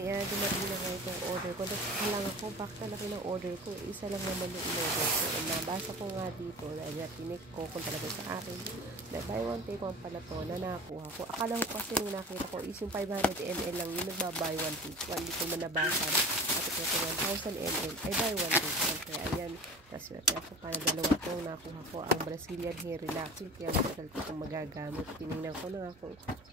Ayan, dumating na nga itong order ko. Nagkalang ako, bakit laki ng order ko? Isa lang naman yung in-order ko. And nabasa ko nga dito, dahil natinig ko kung talaga sa akin, na buy one take one pala to, na nakuha ko. Akala ko kasi nung nakita ko is yung 500 ml lang yung nagbabuy one take one. Hindi ko man nabasa. At ito 1,000 ml ay buy one take one. Kaya ayan, naswerte ako para dalawa itong nakuha ko. Ang Brazilian Hair Relaxing. Kaya matagal ko kung magagamit. Tinignan ko na ako.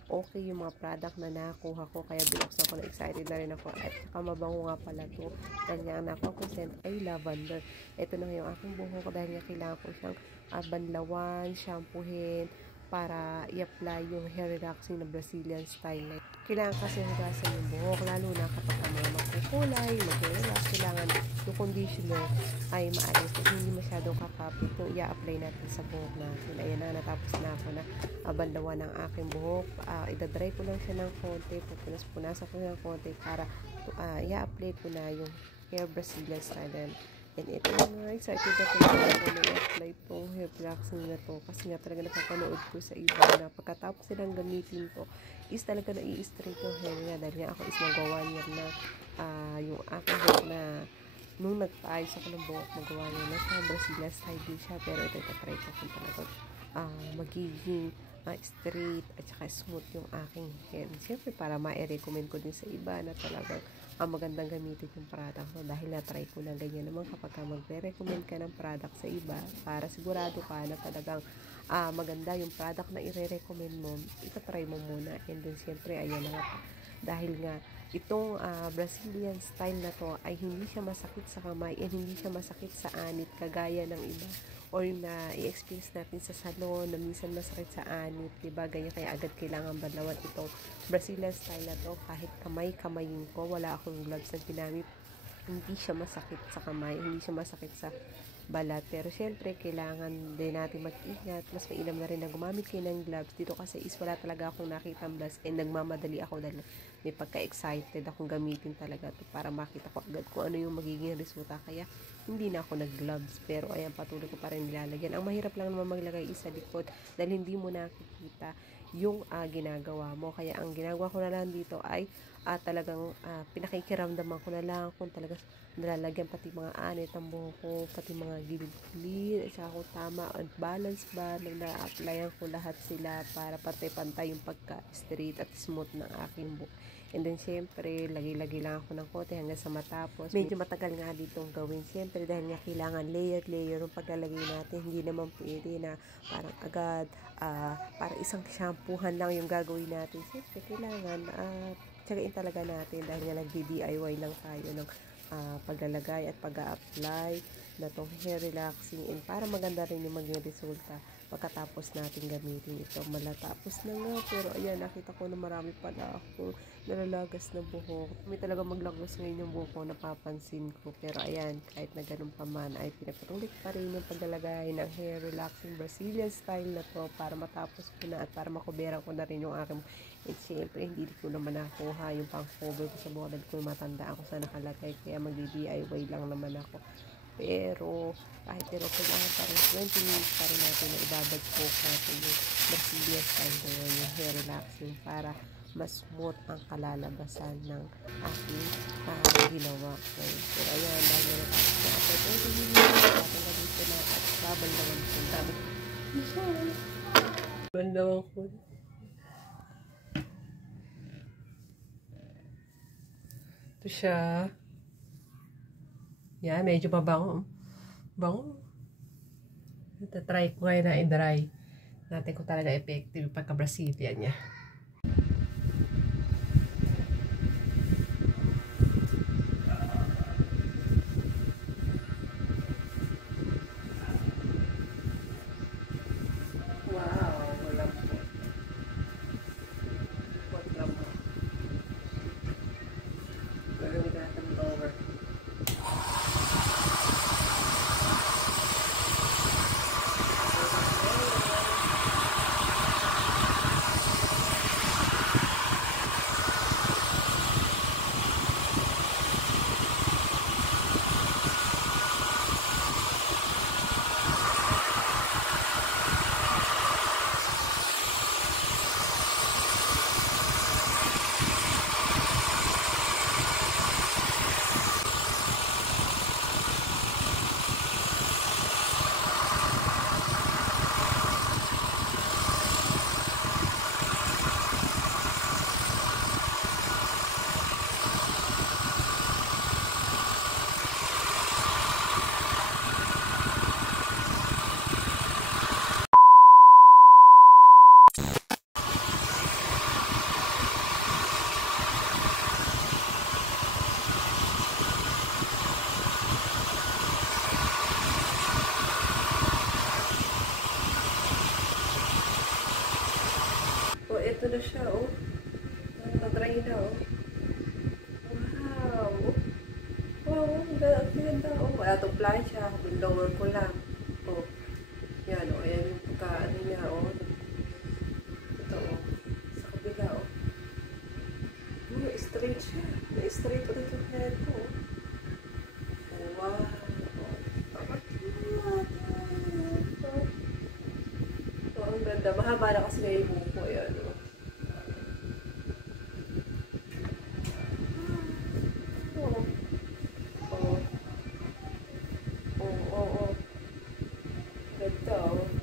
Okay yung mga product na nakuha ko. Kaya binuksan ko na excited na rin ako. At saka mabango nga pala to. Dahil nga ang nakuha ko scent ay lavender. Ito na yung aking buhok ko dahil nga kailangan ko siyang banlawan, shampoohin para i-apply yung hair relaxing na Brazilian style. Kailangan kasi hugasan yung buhok, lalo na kapag mga magkukulay, mag-relax, kailangan yung conditioner ay maayos at hindi masyadong kakapit yung i-apply natin sa buhok natin. Ayan na, natapos na ako na banlawan ng aking buhok. Idadry ko lang siya ng konti, pupunas-punasan ko ng konti para i-apply ko na yung hair Brazilian style. And ito nga, excited ako na i-apply itong hair relaxing na to kasi nga talaga napapanood ko sa iba na pagkatapos silang gamitin to is talaga na i-straight yung hair niya dahil nga ako is magawa niya na yung aking buhok na nung nagpa-ayos ako ng buhok magawa niya na siya Brazilian style din siya pero ito itatry ko kung talaga magiging straight at saka smooth yung aking hair. Siyempre para ma-recommend ko din sa iba na talagang magandang gamitin yung product mo dahil na-try ko na ganyan naman kapag magre-recommend ka ng product sa iba para sigurado ka na talagang maganda yung product na i-recommend mo, itatry mo muna and then siyempre ayan na nga dahil nga itong Brazilian style na to ay hindi siya masakit sa kamay and hindi siya masakit sa anit kagaya ng iba or na i-experience natin sa salon na minsan masakit sa anit, diba? Ganyan kaya agad kailangan banlawan itong Brazilian style na to kahit kamay-kamayin ko, wala akong gloves na ginamit, hindi siya masakit sa kamay, hindi siya masakit sa balat, pero syempre kailangan din natin mag-ingat, mas mainam na rin na gumamit kayo ng gloves dito kasi is wala talaga akong nakitang gloves and nagmamadali ako dahil may pagka-excited akong gamitin talaga to para makita ko agad kung ano yung magiging resulta kaya hindi na ako nag-gloves pero ayan patuloy ko pa rin nilalagyan. Ang mahirap lang naman maglagay is sa likod dahil hindi mo nakikita yung ginagawa mo kaya ang ginagawa ko na lang dito ay talagang pinakikiramdaman ko na lang kung talaga nalalagyan pati mga anit ang buhok ko, pati mga gilid-gilid at saka kung tama at balance ba na-applyan ko lahat sila para pantay-pantay yung pagka-straight at smooth ng aking buhok. And then syempre lagay-lagay lang ako ng konti hanggang sa matapos. Medyo matagal nga ditong gawin syempre dahil nga kailangan layer yung paglalagay natin, hindi naman pwede na parang agad para isang shampoohan lang yung gagawin natin. Syempre kailangan tsagain talaga natin dahil nga nag-DIY lang tayo ng paglalagay at pag-a-apply na tong hair relaxing and para maganda rin yung maging resulta pagkatapos natin gamitin ito. Malatapos na nga pero ayan nakita ko na marami pala akong nalalagas na buhok. May talaga maglagos ngayon yung buhok ko, napapansin ko pero ayan kahit na ganun pa man ay pinapatuloy pa rin yung paglalagay ng hair relaxing Brazilian style na to para matapos ko na at para makuberan ko na rin yung aking and syempre hindi ko naman nakuha yung pang cover ko sa buhok dahil ko matanda ako sa nakalagay kaya mag-DIY lang naman ako pero kahit kailangan pa rin 20 minutes pa rin natin na ibabad po natin yung Brazilian style na yun, yung hair relaxing para mas smooth ang kalalabasan ng aking ginawa ko. Pero ayan, dahil na tapos na ako 20 minutes natin na dito na at babal naman po dami bandawan ko ito siya. Yan, medyo mabango. Bango. Try ko ngayon na i-dry. Natin kung talaga effective yung pagka-Brazilian niya. na siya, oh. Nag-dry na, oh. Wow. Wow, ang ganda, oh. Wala itong plancha. Binlower ko lang. Oh. Yan, oh. Ayan yung pagka-ano niya, oh. Ito, oh. Sa kabila, oh. Oh, straight siya. Straight ulit yung head ko, oh. Oh, wow. Oh, ang ganda. Mahaba na kasi ngayon yung buko. Ayan, oh. Oh. Oh. Oh, oh, oh. Ganda, oh.